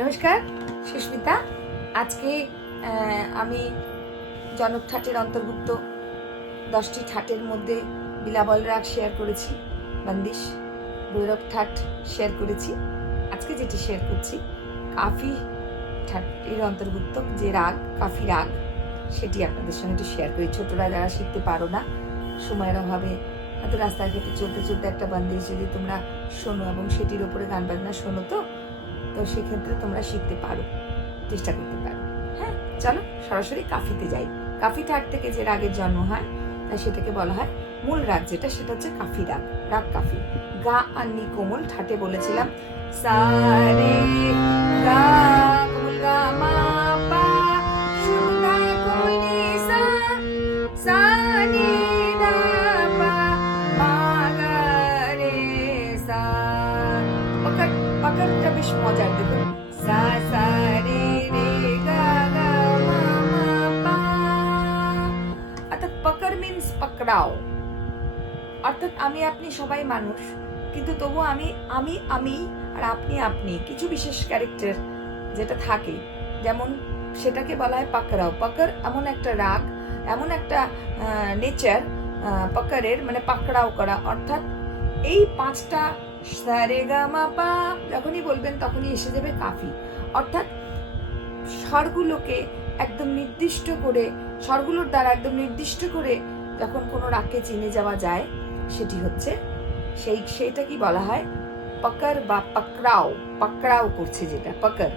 নমস্কার, সুস্মিতা। আজকে আমি জনক ঠাটের অন্তর্ভুক্ত 10টি ঠাটের মধ্যে বিলাবল রাগ শেয়ার করেছি, বন্দিশ, ভৈরব ঠাট শেয়ার করেছি। আজকে যেটি শেয়ার করছি কাফি ঠাটের অন্তর্ভুক্ত যে রাগ, কাফি রাগ, সেটি আপনাদের সঙ্গে একটু শেয়ার করি। ছোটরা যারা শিখতে পারো না, সময়ের অভাবে হয়তো রাস্তায় ঘাটে চলতে চলতে একটা বন্দিশ যদি তোমরা শোনো এবং সেটির ওপরে গান বাজনা শোনো, তো সেক্ষেত্রে তোমরা শিখতে পারো, চেষ্টা করতে পারো। হ্যাঁ, চলো সরাসরি কাফিতে যাই। কাফি ঠাট থেকে যে রাগের জন্ম হয় তাই সেটাকে বলা হয় মূল রাগ, যেটা সেটা হচ্ছে কাফি রাগ, রাগ কাফি। গা আর নি কোমল, ঠাটে বলেছিলাম সা রে গা, কোমল গা মা পা, শুদ্ধ কোমল নি সা, সা নি দা পা, মা গা রে সা। পাকারটা বেশ মজার, দেখুন, সা সা রে রে গা গা মা মা পা। অর্থাৎ পাকার মিন্স পাকড়াও, অর্থাৎ আমি আপনি সবাই মানুষ, কিন্তু তবু আমি আমি আমি আর আপনি আপনি, কিছু বিশেষ ক্যারেক্টার যেটা থাকে, যেমন সেটাকে বলা হয় পাকড়াও। পাকর এমন একটা রাগ, এমন একটা নেচার পাকরের, মানে পাকড়াও করা। অর্থাৎ এই পাঁচটা সা রে গা মা পা যখনই বলবেন তখনই এসে যাবে কাফি। অর্থাৎ স্বরগুলোকে একদম নির্দিষ্ট করে, স্বরগুলোর দ্বারা একদম নির্দিষ্ট করে যখন কোনো রাগকে চিনে যাওয়া যায়, সেটি হচ্ছে সেইটা কি বলা হয় পাকর বা পাকড়াও। পাকড়াও করছে যেটা পাকর।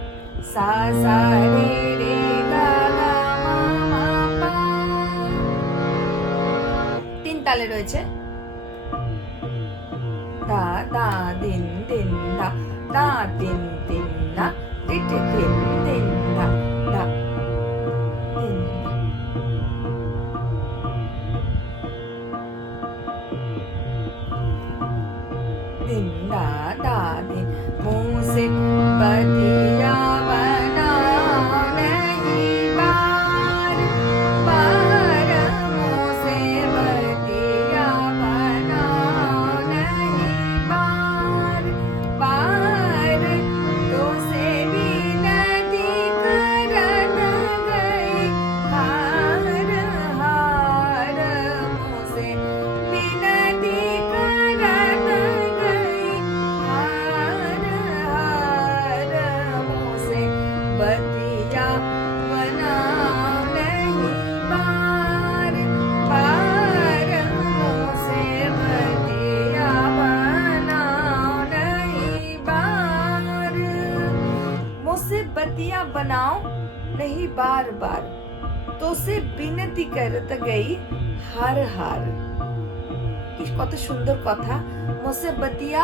সা সা রে রে গা গা মা মা পা। 3 তালে রয়েছে, দা দা দিন দিন দা, দা দিন দিন দা, দিন দিন দিন দা, দা দিন। दिन दा दा दिन, मुँह से बतिया बनाओ नहीं बार बार, मुँह से बतिया बनाओ नहीं बार बार, तो से विनती करत गई हार हार, मुँह से विनती करत गई हार हार, मुँह से बतिया बनाओ नहीं बार बार, मुँह से बतिया बनाओ नहीं बार। मुझसे बतिया बनाओ नहीं बार बार, तो से বিনতি করতে গই হার হার। কি কত সুন্দর কথা, মুঝसे बतिया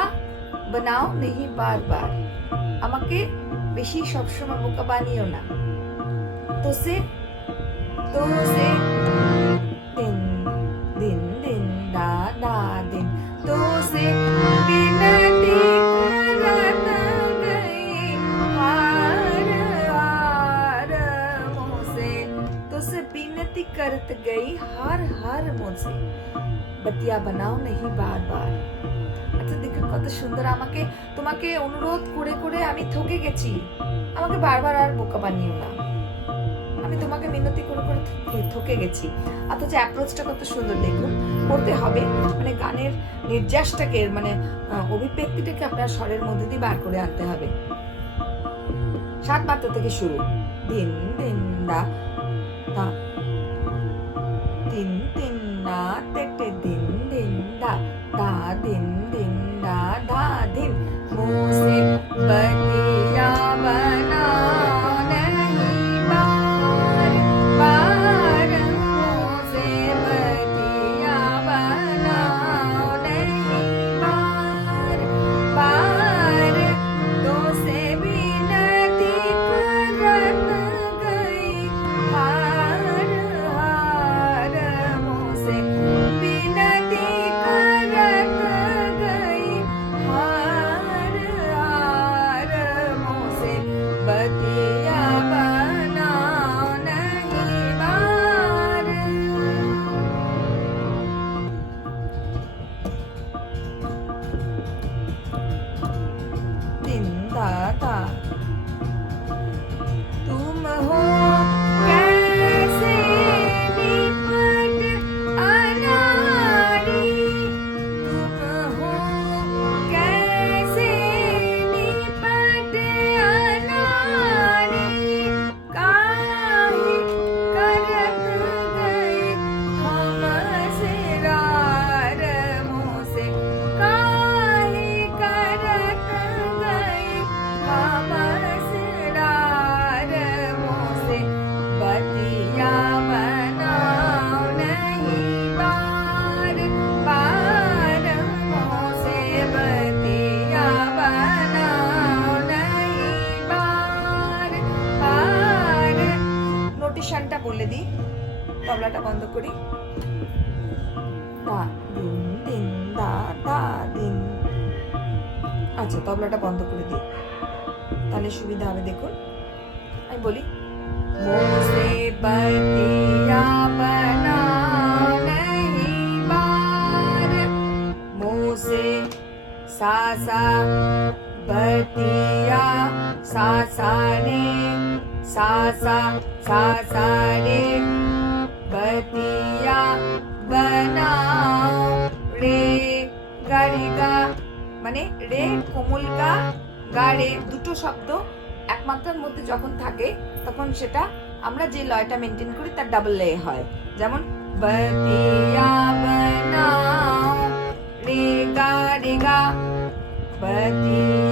बनाओ नहीं बार बार, আমাকে বেশি সবসময় বোকা বানিও না। তো সে দিন দিন দিন দা দা দিন, তো সে বিনতি করত গই হার হার, মুझसे तो से বিনতি করত গই হার হার, মুझसे बतिया बनाओ नहीं बार बार। আচ্ছা, দেখুন কত সুন্দর। আমাকে তোমাকে অনুরোধ করে করে আমি থকে গেছি, আমাকে বারবার আর বোকা বানিও না। আমি তোমাকে মিনতি করে করে থকে গেছি। অথচ অ্যাপ্রোচটা কত সুন্দর, দেখুন। করতে হবে মানে গানের নির্যাসটাকে, মানে অভিব্যক্তিটাকে আপনার স্বরের মধ্যে দিয়ে বার করে আনতে হবে। 7 মাত্রা থেকে শুরু। দিন দিন দা দা, দিন দিন দা তেটে, দিন দিন দা দা, দিন দিন দা দা দিন, मुझसे बतिया बनाओ नहीं बार बार, मुझसे बतिया बनाओ नहीं बार बार, तो से विनती करत गई हार हार, मुझसे विनती करत गई हार हार, मुझसे बतिया बनाओ नहीं बार। दिन दा दा ছেড়ে দিই, তবলাটা বন্ধ করি। দা দিন দিন দা দা দিন। আচ্ছা, তবলাটা বন্ধ করে দিই, তাহলে সুবিধা হবে। দেখুন আমি বলি, মোসে বতিয়া বনা नहीं बार, मोसे सा सा बतिया सा सा रे, सा सा रे बतिया बनाओ रे গা রে গা, মানে রে কোমল গা, গা রে, দুটো শব্দ এক মাত্রার মধ্যে যখন থাকে তখন সেটা আমরা যে লয়টা মেনটেন করি তার ডাবল লে হয়। যেমন বতিয়া বানাও রে গা, বতিয়া